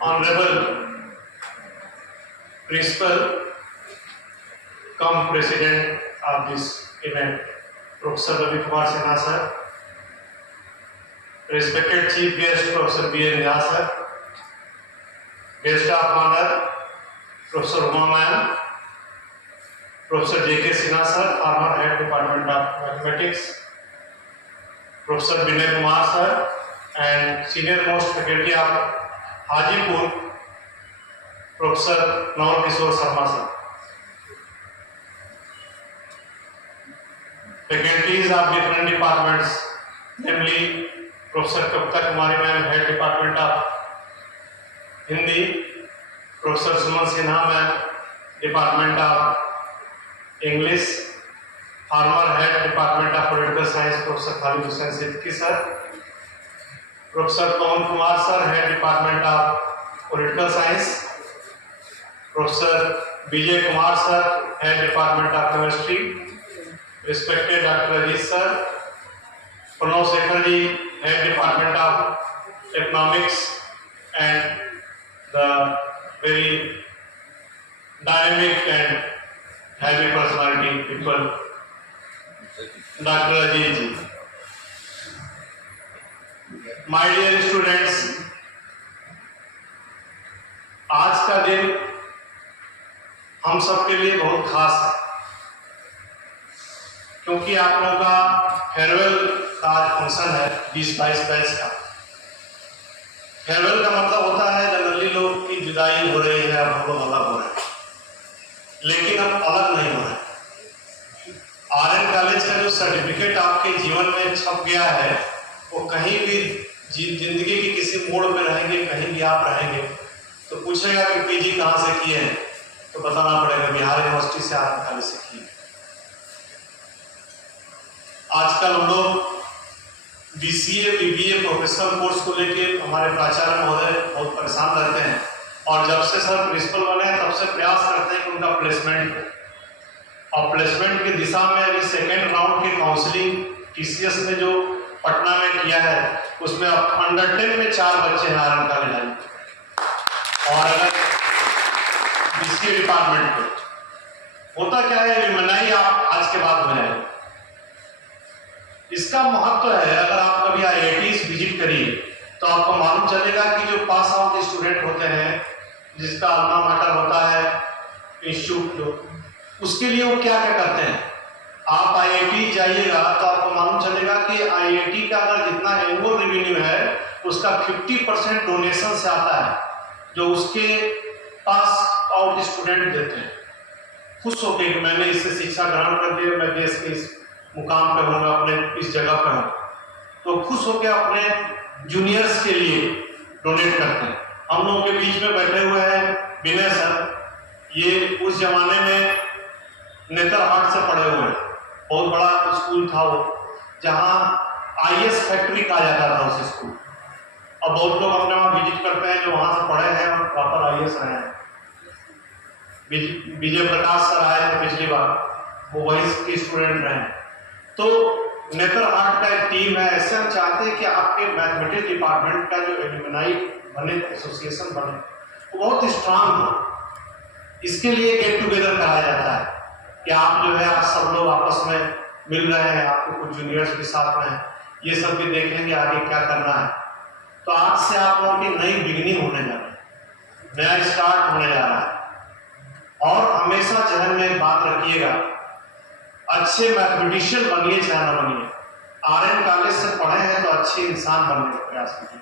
Honorable Principal cum President of this event, Professor Ravi Kumar Sinha sir, respected Chief Guest Professor B.N. Jha sir, Guest of Honor Professor Uma ma'am, Professor J.K. Sinha sir, former Head Department of Mathematics, Professor Vinay Kumar sir, and senior most faculty of Hajipur, Professor Naval Kishore Sharma sir. Faculties of different departments, namely Professor Kavita Kumari ma'am, Head Department of Hindi, Professor Suman Sinha ma'am, Department of English, former Head Department of Political Science, Professor Khalid Hussain Siddiqui sir, Professor Pawan Kumar sir, Head Department of Political Science, Professor Vijay Kumar sir, Head Department of Chemistry, respected Dr. Rajesh sir, Pranav Sekhar ji, Head Department of Economics, and the very dynamic and heavy personality people, Dr. Rajesh ji. My dear students, आज का दिन हम सबके लिए बहुत खास है, क्योंकि आप लोगों का फेयरवेल का फंक्शन है 20-22 बैच का। फेयरवेल का मतलब होता है जनरली लोग की जुदाई हो रही है, अब हम लोग अलग हो रहे हैं, लेकिन अब अलग नहीं हो रहे हैं। आरएन कॉलेज का जो सर्टिफिकेट आपके जीवन में छप गया है, वो कहीं भी जिंदगी की किसी मोड़ में रहेंगे, कहीं भी आप रहेंगे तो पूछेगा कि पीजी कहाँ से किए हैं, तो बताना पड़ेगा बिहार यूनिवर्सिटी से आरएन कॉलेज से किए। आजकल हम लोग बीसीए बीबीए प्रोफेशनल कोर्स को लेके हमारे प्राचार्य महोदय बहुत परेशान रहते हैं, और जब से सर प्रिंसिपल बने तब से प्रयास करते हैं कि उनका प्लेसमेंट हो, और प्लेसमेंट की दिशा में अभी सेकेंड राउंड की काउंसलिंग टीसीएस ने जो पटना में किया है, उसमें अंडर 10 में 4 बच्चे हैं आरएन कॉलेज आए। और अगर बीसीए डिपार्टमेंट पे होता क्या है, मनाई आप आज के बाद हो जाएगा। इसका महत्व है, अगर आप कभी आईआईटीज विजिट करिए तो आपको मालूम चलेगा कि जो पास आउट स्टूडेंट होते हैं, जिसका अल्मा मैटर होता है इंस्टीट्यूट, उसके लिए वो क्या क्या करते हैं। आप आईआईटी जाइएगा तो आपको मालूम चलेगा कि आईआईटी का अगर जितना एनुअल रेवेन्यू है उसका 50% डोनेशन से आता है, जो उसके पास आउट स्टूडेंट देते हैं। खुश होकर कि मैंने इससे शिक्षा ग्रहण कर दी, मैं देश के इस मुकाम पर हूँ, अपने इस जगह पर हूँ, तो खुश होकर अपने जूनियर्स के लिए डोनेट करते हैं। हम लोगों के बीच में बैठे हुए हैं विनय सर, ये उस जमाने में नेतरहाट से पढ़े हुए हैं, बहुत बड़ा स्कूल था वो, जहाँ आईएएस फैक्ट्री कहा जाता था उस स्कूल। और बहुत लोग अपने वहाँ विजिट करते हैं जो वहाँ से पढ़े हैं और प्रॉपर आईएएस रहे हैं। विजय प्रकाश सर आए थे पिछली बार, वो वही के स्टूडेंट रहे। तो नेतरहाट का एक टीम है, ऐसे हम चाहते हैं कि आपके मैथमेटिक्स डिपार्टमेंट का जो एलुमनाई बने, एसोसिएशन बने, वो बहुत स्ट्रांग हो। इसके लिए गेट टुगेदर कहा जाता है कि आप जो है आप सब लोग आपस में मिल रहे हैं, आपको कुछ जूनियर्स के साथ में ये सब भी देखेंगे आगे क्या करना है। तो आज से आप लोगों की नई बिगनिंग होने जा रही है, नया स्टार्ट होने जा रहा है। और हमेशा जहन में बात रखिएगा, अच्छे मैथमेटिशियन बनिए चाहे न बनिए, आरएन कॉलेज से पढ़े हैं तो अच्छे इंसान बनने का प्रयास कीजिए।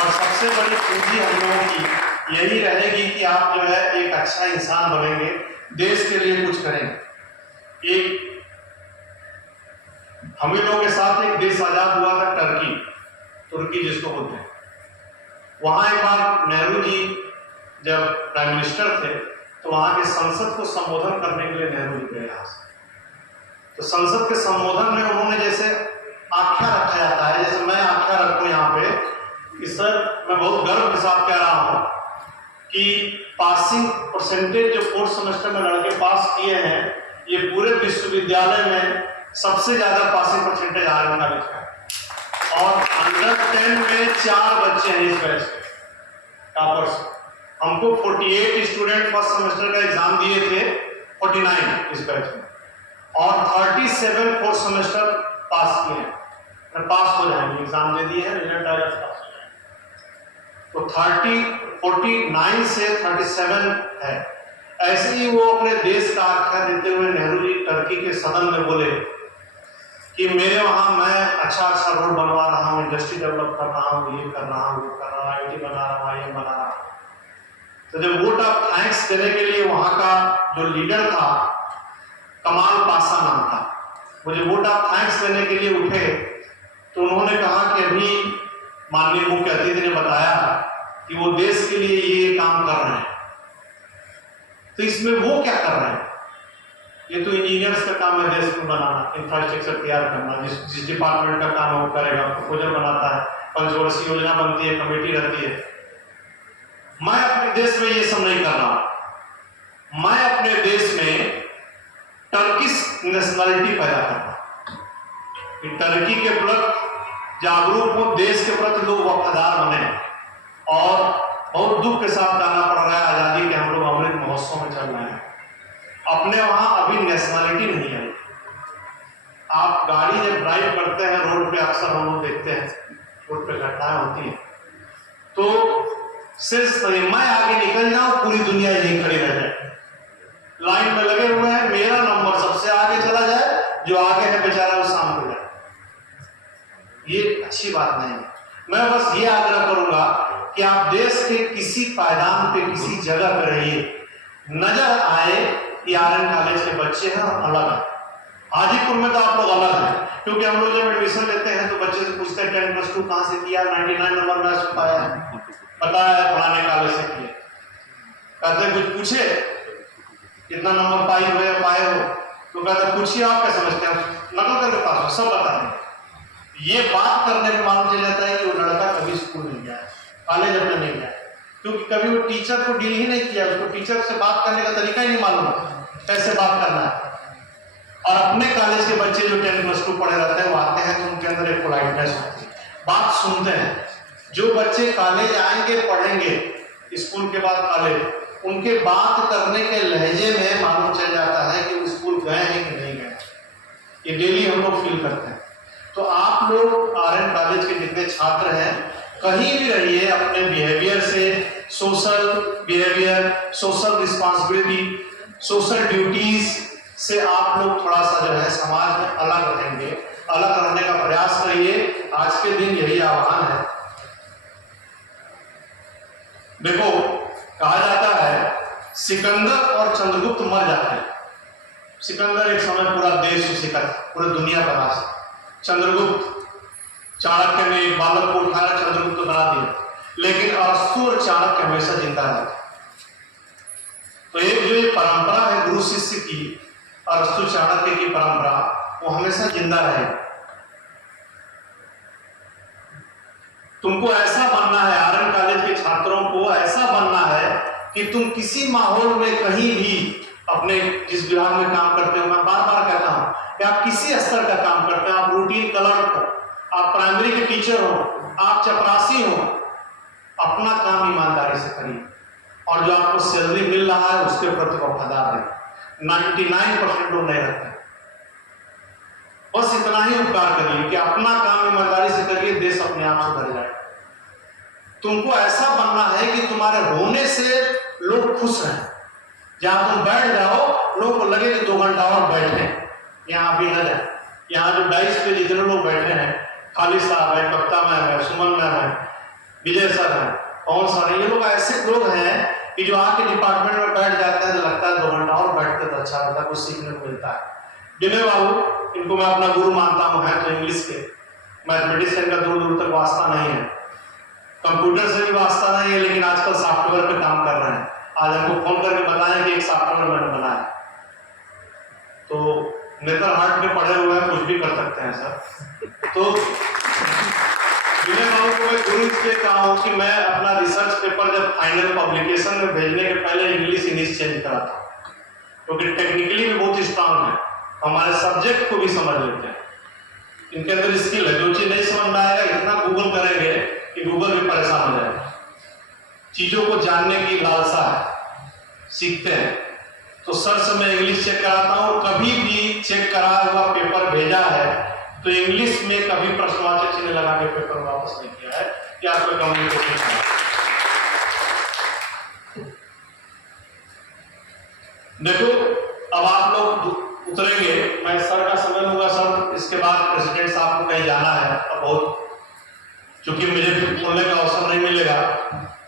और सबसे बड़ी पूंजी हम लोगों की यही रहेगी कि आप जो है एक अच्छा इंसान बनेंगे, देश के लिए कुछ करेंगे। एक हम लोगों के साथ एक देश आजाद हुआ था, तुर्की जिसको बोलते हैं। वहां एक बार नेहरू जी जब प्राइम मिनिस्टर थे तो वहां के संसद को संबोधन करने के लिए नेहरू जी गए यहाँ से। तो संसद के संबोधन में उन्होंने जैसे आख्या रखा जाता है, जैसे मैं आख्या रखूं यहाँ पे कि सर मैं बहुत गर्व के साथ कह रहा हूँ कि पासिंग परसेंटेज जो 4th सेमेस्टर में लड़के पास किए हैं, ये पूरे विश्वविद्यालय में सबसे ज्यादा पासिंग परसेंटेज आरएन कॉलेज का है। और अंडर 10 में 4 बच्चे हैं इस बैच के। टॉपर्स। हमको 48 स्टूडेंट फर्स्ट सेमेस्टर का एग्जाम दिए थे, 49 इस बैच में, और 37 फोर्थ सेमेस्टर पास किए हैं, पास हो जाएंगे, एग्जाम दे दिए हैं, रिजल्ट आएगा पास हो जाएंगे। तो 49 से 37 है। ऐसे ही वो अपने देश का आख्या देते हुए नेहरू जी टर्की के सदन में बोले कि मेरे वहां मैं अच्छा रोड बनवा रहा हूँ, इंडस्ट्री डेवलप कर रहा हूँ, ये कर रहा हूँ, वो कर रहा हूँ, IT बना रहा हूँ, ये बना रहा हूँ। तो जब वोट ऑफ थैंक्स देने के लिए वहां का जो लीडर था, कमाल पाशा नाम था, वो जब वोट ऑफ थैंक्स देने के लिए उठे तो उन्होंने कहा कि अभी माननीय मुख्य अतिथि ने बताया कि वो देश के लिए ये काम कर रहे हैं, तो इसमें वो क्या कर रहे हैं? ये तो इंजीनियर्स का काम है देश को बनाना, इंफ्रास्ट्रक्चर तैयार करना, जिस डिपार्टमेंट का काम है वो करेगा, प्रपोजल बनाता है, पंचवर्षीय योजना बनती है, कमेटी रहती है। मैं अपने देश में ये सब नहीं कर रहा, मैं अपने देश में टर्किश नेशनलिटी पैदा कर रहा हूं, टर्की के प्रति जागरूक हो, देश के प्रति लोग वफादार बने। और बहुत दुख के साथ कहना पड़ रहा है, आजादी के हम लोग अमृत महोत्सव में चल रहे हैं, अपने वहां अभी नेशनलिटी नहीं है। आप गाड़ी जब ड्राइव करते हैं रोड पे, अक्सर हम लोग देखते हैं रोड पे घटनाएं होती हैं, तो सिर्फ मैं आगे निकल जाऊं, पूरी दुनिया यही खड़ी रह जाए, लाइन में लगे हुए हैं, मेरा नंबर सबसे आगे चला जाए, जो आगे है बेचारा वो शाम को जाए। ये अच्छी बात नहीं है। मैं बस ये आग्रह करूंगा कि आप देश के किसी पायदान पे, किसी जगह पे रहिए, नजर आए कि RN कॉलेज के बच्चे हैं अलग है। हाजीपुर में तो आप लोग अलग हैं, क्योंकि हम लोग जब एडमिशन लेते हैं तो बच्चे से पूछते हैं 10+2 कहां से किया, 99 नंबर मैथ पाया है, पता है फलाने कॉलेज से किया, कहते कुछ पूछे कितना नंबर पाए हो, तो कहते पूछिए आप क्या समझते हैं, नकल करके पास हो, सब बता दें। ये बात करने में मालूम चल जाता है कि वो लड़का कभी स्कूल नहीं गया, कॉलेज अपने नहीं गया, क्योंकि कभी वो टीचर को डील ही नहीं किया, उसको टीचर से बात करने का तरीका ही नहीं मालूम कैसे बात करना है। और अपने कॉलेज के बच्चे जो 10+2 पढ़े रहते हैं, वो आते हैं तो उनके अंदर एक पोलाइटनेस होती है, बात सुनते हैं। जो बच्चे कॉलेज आएंगे, पढ़ेंगे, स्कूल के बाद कॉलेज, उनके बात करने के लहजे में मालूम चल जाता है कि वो स्कूल गए हैं कि नहीं गए। ये डेली हम लोग फील करते हैं। तो आप लोग RN कॉलेज के जितने छात्र हैं, कहीं भी रहिए, अपने बिहेवियर से, social behaviour, social responsibility, social duties से आप लोग थोड़ा सा जो है समाज में अलग रहेंगे, अलग रहने का प्रयास करिए। आज के दिन यही आह्वान है। देखो, कहा जाता है सिकंदर और चंद्रगुप्त मर जाते हैं। सिकंदर एक समय पूरा देश उसी का, पूरी दुनिया का राज। चंद्रगुप्त, चाणक्य ने एक बालक को उठाकर चंद्रगुप्त बना दिया, लेकिन अरस्तु और चाणक्य हमेशा जिंदा रहे। तो एक जो ये परंपरा है गुरु शिष्य की, अरस्तु चाणक्य की परंपरा, वो हमेशा जिंदा रहे। तुमको ऐसा बनना है, RN कॉलेज के छात्रों को ऐसा बनना है कि तुम किसी माहौल में कहीं भी अपने जिस विभाग में काम करते हो, मैं बार बार कहता हूं कि आप किसी स्तर का काम करते हो, आप रूटीन क्लर्क हो, आप प्राइमरी के टीचर हो, आप चपरासी हो, अपना काम ईमानदारी से करिए, और जो आपको सैलरी मिल रहा है उसके प्रति वफादार है। 99% लोग नहीं रहते। बस इतना ही उपकार करिए कि अपना काम ईमानदारी से करिए, देश अपने आप सुधर जाए। तुमको ऐसा बनना है कि तुम्हारे होने से लोग खुश हैं। जहां तुम बैठ जाओ, लोगों को लगे कि 2 घंटा और बैठे, यहाँ भी न जाए। यहाँ जो डाइस पे जितने लोग बैठे हैं, खालिद साहब है, कप्ता मैम है, सुमन मैम है, विजय सर है, और सर, ये लोग ऐसे लोग हैं कि जो आके डिपार्टमेंट में बैठ जाते हैं तो लगता है 2 घंटा और बैठते तो अच्छा होता, कुछ सीखने को मिलता है। विनय बाबू, इनको मैं अपना गुरु मानता हूँ, है तो इंग्लिश के, मैथमेटिक्स से इनका दूर दूर तक वास्ता नहीं है, कंप्यूटर से भी वास्ता नहीं है, लेकिन आजकल सॉफ्टवेयर पे काम कर रहे हैं। आज हमको फोन करके बताएं कि एक सॉफ्टवेयर मैंने बनाया। तो नेतरहाट में पढ़े हुए हैं, कुछ भी कर सकते हैं सर। तो विनय बाबू को मैं गुरु इसलिए कहा हूँ कि मैं अपना रिसर्च पेपर जब फाइनल पब्लिकेशन में भेजने के पहले इंग्लिश चेंज करा था, क्योंकि टेक्निकली भी बहुत स्ट्रांग है, हमारे सब्जेक्ट को भी समझ लेते हैं, इनके अंदर स्किल है। जो चीज नहीं समझ में आएगा, इतना गूगल करेंगे कि गूगल भी परेशान हो जाएगा। चीजों को जानने की लालसा है, सीखते हैं। तो सर से मैं इंग्लिश चेक कराता हूँ, कभी भी चेक कराया हुआ पेपर भेजा है तो इंग्लिश में कभी प्रश्नवाचक चिन्ह लगा के पेपर वापस नहीं किया है कि आपका कम्युनिकेशन है। देखो अब आप लोग उतरेंगे, मैं सर का समय लूंगा सर, इसके बाद प्रेसिडेंट साहब को कहीं जाना है। अब बहुत चूंकि मुझे बोलने का अवसर नहीं मिलेगा,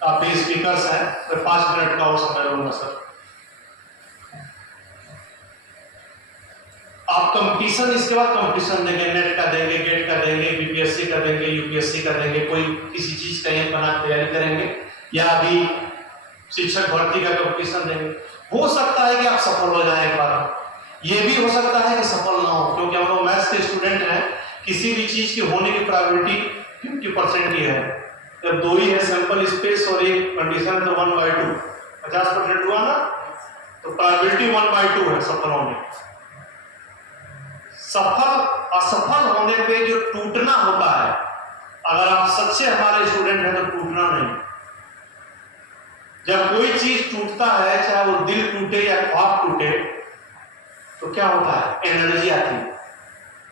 आप भी स्पीकर्स हैं, तो 5 मिनट का और समय लूंगा सर। आप कंपटीशन, इसके बाद कंपटीशन देंगे, नेट का देंगे, गेट का देंगे, बीपीएससी का देंगे, यूपीएससी का देंगे, कोई किसी चीज का एक बना तैयारी करेंगे, या अभी शिक्षक भर्ती का कंपटीशन देंगे। हो सकता है कि आप सफल हो जाए एक बार, ये भी हो सकता है कि सफल ना हो, क्योंकि हम लोग मैथ्स के स्टूडेंट हैं। किसी भी चीज की होने की प्रोबेबिलिटी 50% ही है। जब 2 ही है, सैंपल स्पेस और एक कंडीशन, तो 1/2 50% हुआ ना, तो प्रोबेबिलिटी 1/2 है सफल होने। सफल असफल होने पे जो टूटना होता है, अगर आप सच्चे हमारे स्टूडेंट हैं तो टूटना नहीं। जब कोई चीज टूटता है, चाहे वो दिल टूटे या ख्वाब टूटे, तो क्या होता है, एनर्जी आती है।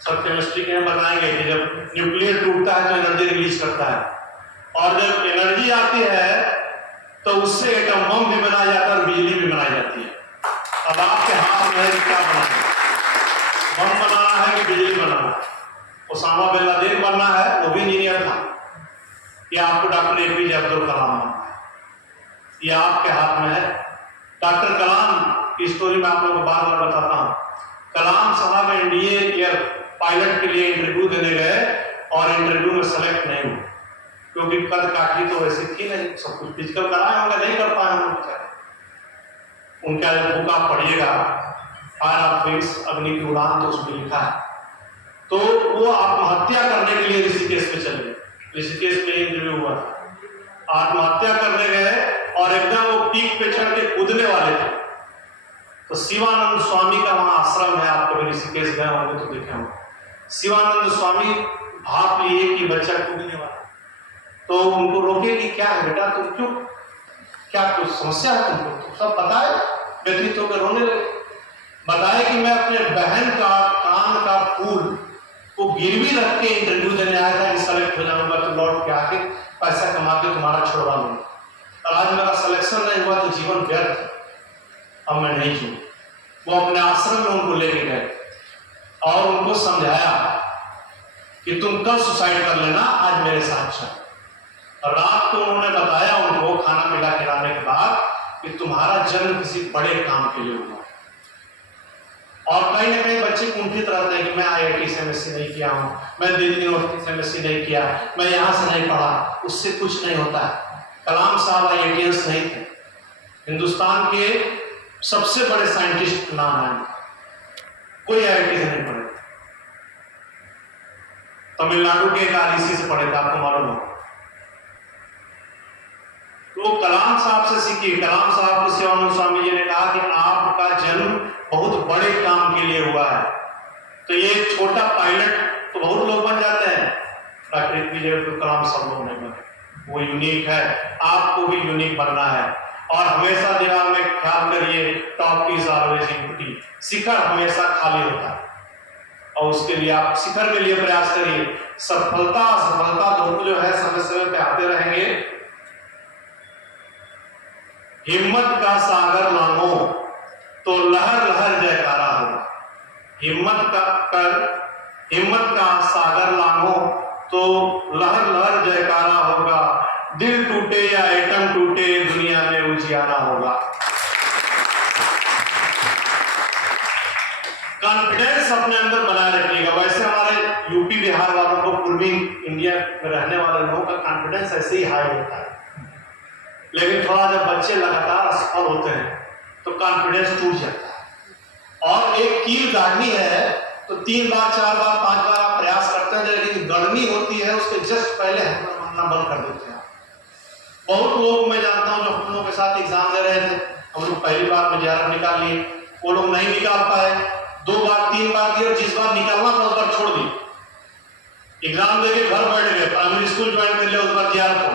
सब केमिस्ट्री के बताएंगे कि जब न्यूक्लियर टूटता है तो एनर्जी रिलीज करता है, और जब एनर्जी आती है तो उससे एटम बम भी बनाया जाता है और बिजली भी बनाई जाती है। अब आपके हाथ में क्या बनाना है, बम बनाना है कि बिजली बनाना है? ओसामा बिन लादेन बनना है, वो भी इंजीनियर था, या आपको डॉक्टर एपीजे अब्दुल कलाम बनना है? ये आपके हाथ में है। डॉक्टर कलाम की स्टोरी में आप लोगों को बार बार बताता हूं। कलाम साहब एनडीए एयर पायलट के लिए इंटरव्यू देने गए और इंटरव्यू में सेलेक्ट नहीं हुए, क्योंकि कद काठी तो वैसे थी नहीं, सब कुछ फिजिकल कराए होंगे, नहीं कर पाए होंगे। उनका बुक आप पढ़िएगा, फायर ऑफ विंग्स, अग्नि की उड़ान, तो उसमें लिखा है। तो वो आत्महत्या करने के लिए ऋषिकेश में चले गए। ऋषिकेश में इंटरव्यू हुआ, आत्महत्या करने गए और एकदम वो पीक पे चढ़ के कूदने वाले थे। तो शिवानंद स्वामी का वहां आश्रम है, आप कभी ऋषिकेश गए होंगे तो देखे होंगे। शिवानंद स्वामी भाप लिए कि बच्चा कूदने वाला, तो उनको रोके कि क्या है बेटा, तुम क्यों, क्या कुछ समस्या है तुमको? तो सब बताए, व्यतीत होकर रोने लगे। बताए कि मैं अपने बहन का कान का फूल को गिरवी रख के इंटरव्यू देने आया था कि सेलेक्ट हो जाऊंगा तो लौट के आके पैसा कमा के तुम्हारा छुड़वा लूंगा, और आज मेरा सिलेक्शन नहीं हुआ तो जीवन व्यर्थ, अब मैं नहीं जीऊं। वो अपने आश्रम में उनको लेके गए और उनको समझाया कि तुम कल सुसाइड कर लेना, आज मेरे साथ चल। और रात को उन्होंने बताया उनको खाना पिला खिलाने के बाद कि तुम्हारा जन्म किसी बड़े काम के लिए हुआ। और कहीं ना कहीं बच्चे कुंठित रहते हैं कि मैं IIT से MSc नहीं किया हूं, मैं दिल्ली यूनिवर्सिटी से MSc नहीं किया, मैं यहां से नहीं पढ़ा, उससे कुछ नहीं होता है। कलाम साहब IITians नहीं थे, हिंदुस्तान के सबसे बड़े साइंटिस्ट नाम है, कोई IIT से नहीं पढ़े। तमिलनाडु के RIC से पढ़े थे, आपको मालूम हो। तो कलाम साहब से सीखिए। कलाम साहब को शिवानंद स्वामी जी ने कहा कि आपका जन्म बहुत बड़े काम के लिए हुआ है। तो ये छोटा पायलट तो बहुत लोग बन जाते हैं, डॉक्टर APJ अब्दुल कलाम सब लोग नहीं बने। वो यूनिक है, आपको भी यूनिक बनना है। और हमेशा दिमाग में ख्याल करिए, टॉप इज ऑलवेज एम्प्टी, शिखर हमेशा खाली होता है, और उसके लिए आप शिखर के लिए प्रयास करिए। सफलता असफलता दोनों जो है समय समय पे आते रहेंगे। हिम्मत का सागर लांघो तो लहर लहर जयकारा होगा। हिम्मत का सागर लांघो तो लहर लहर जयकारा होगा। दिल टूटे या एटम टूटे, दुनिया में उजियारा होगा। कॉन्फिडेंस अपने अंदर बनाए रखिएगा। वैसे हमारे यूपी बिहार वालों को, पूर्वी इंडिया में रहने वाले लोगों का कॉन्फिडेंस ऐसे ही हाई होता है, लेकिन थोड़ा जब बच्चे लगातार असफल होते हैं तो कॉन्फिडेंस टूट जाता है। और एक कील गाड़नी है तो 3 बार 4 बार 5 बार आप प्रयास करते हैं, लेकिन गड़नी होती है उसके जस्ट पहले हम मानना बंद कर देते हैं। बहुत लोग मैं जानता हूं जो हम लोगों के साथ एग्जाम दे रहे थे, हम लोग पहली बार में JRF निकाल लिए, वो लोग नहीं निकाल पाए, 2 बार 3 बार दिए, और जिस बार निकालना था उस बार छोड़ दिए। एग्जाम देके घर बैठ गए, प्राइमरी स्कूल ज्वाइन कर लिया, उस बार JRF हो।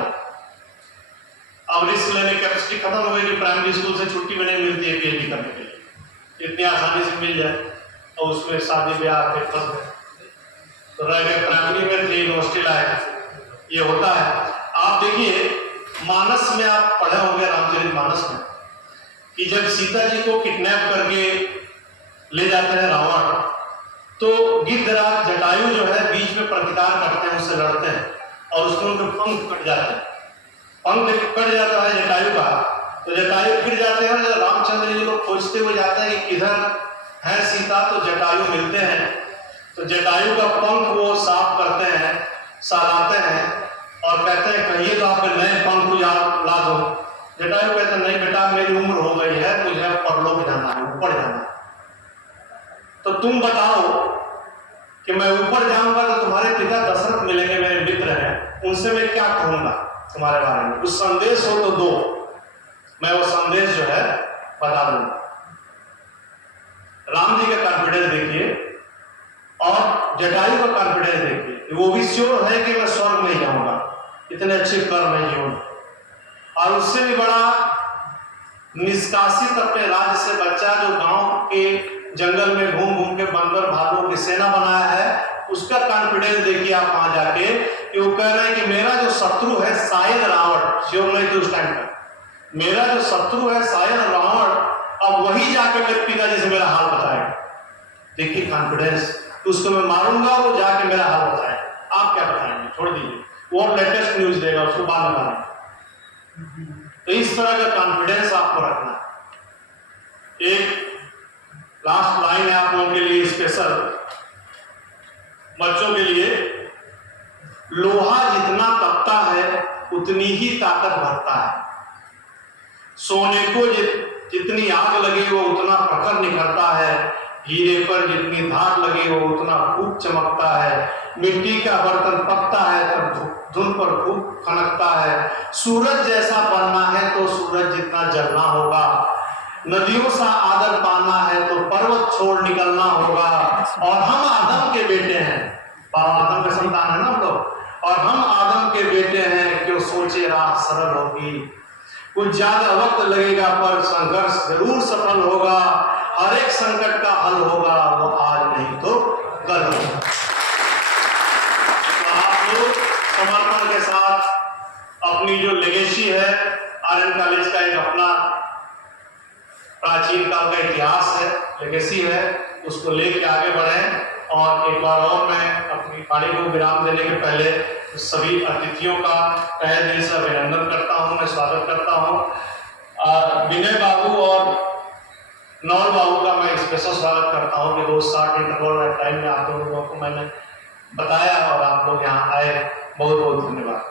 अब रिस्क लेने की कैपेसिटी खत्म हो गई कि प्राइमरी स्कूल से छुट्टी भी नहीं मिलती है पीएचडी करने के लिए, इतनी आसानी से मिल जाए, और उसमें शादी ब्याह के फंस गए तो रह गए, प्राइमरी में थे यूनिवर्सिटी लाए, ये होता है। आप देखिए मानस में आप पढ़े होंगे, रामचरितमानस में, कि जब सीता जी को किडनैप करके ले जाते हैं रावण, तो गिद्धराज जटायु जो है बीच में प्रतिकार करते हैं, उससे लड़ते हैं और उसमें उनके पंख कट जाते हैं, पंख कट जाता है जटायु का, तो जटायु गिर जाते हैं। जब रामचंद्र जी लोग खोजते हुए जाते हैं कि किधर है सीता, तो जटायु मिलते हैं, तो जटायु का पंख वो साफ करते हैं, सहलाते हैं और कहते हैं कहिए तो आपके नए पंख को ला दो। जटायु कहते हैं नहीं बेटा, मेरी उम्र हो गई है, मुझे परलोक जाना है, ऊपर जाना है, तो तुम बताओ कि मैं ऊपर जाऊंगा तो तुम्हारे पिता दशरथ मिलेंगे, मेरे मित्र हैं, उनसे मैं क्या कहूंगा तुम्हारे बारे में, कुछ संदेश हो तो दो, मैं वो संदेश जो है बता दूंगा। राम जी का कॉन्फिडेंस देखिए और जटायु का कॉन्फिडेंस देखिए, वो भी श्योर है कि मैं स्वर्ग नहीं जाऊंगा, इतने अच्छे कर्म है जीवन, और उससे भी बड़ा निष्कासित अपने राज्य से बच्चा जो गांव के जंगल में घूम घूम के बंदर भालुओं की सेना बनाया है, उसका कॉन्फिडेंस देखिए आप वहां जाके कि वो कह रहे हैं कि मेरा जो शत्रु है शायद रावण, श्योर नहीं तो उस टाइम पर, मेरा जो शत्रु है शायद रावण, अब वही जाके मेरे पिताजी से मेरा हाल बताएगा। देखिए कॉन्फिडेंस, उसको मैं मारूंगा, वो जाके मेरा हाल बताएगा। आप क्या बताएंगे, छोड़ दीजिए, वो लेटेस्ट न्यूज देगा, उसको बाद में मारेंगे। तो इस तरह का कॉन्फिडेंस आपको रखना है। एक लास्ट लाइन है आप लोगों के लिए स्पेशल, बच्चों के लिए, लोहा जितना तपता है उतनी ही ताकत भरता है, सोने को जितनी आग लगे वो उतना प्रखर निखरता है, हीरे पर जितनी धार लगे वो उतना खूब चमकता है, मिट्टी का बर्तन पकता है तब धुन पर खूब खनकता है, सूरज जैसा बनना है तो सूरज जितना जलना होगा, नदियों सा आदर पाना है तो पर्वत छोड़ निकलना होगा, और हम आदम के बेटे हैं, आदम के संतान है ना हम लोग, और हम आदम के बेटे हैं, क्यों सोचे राह सरल होगी, कुछ ज्यादा वक्त लगेगा पर संघर्ष जरूर सफल होगा, हर एक संकट का हल होगा, वो आज नहीं तो कल होगा। तो आप लोग समर्पण के साथ अपनी जो लेगेसी है, आर्यन कॉलेज का एक अपना प्राचीन काल का इतिहास है, लेगेसी है, उसको लेके आगे बढ़े। और एक बार और मैं अपनी वाणी को विराम देने के पहले सभी अतिथियों का तहे दिल से अभिनंदन करता हूं, मैं स्वागत करता हूं। विनय बाबू और नौल बाबू का मैं स्पेशल स्वागत करता हूं कि 2:60 इंटरवल टाइम में आप लोगों को मैंने बताया और आप लोग यहाँ आए, बहुत बहुत धन्यवाद।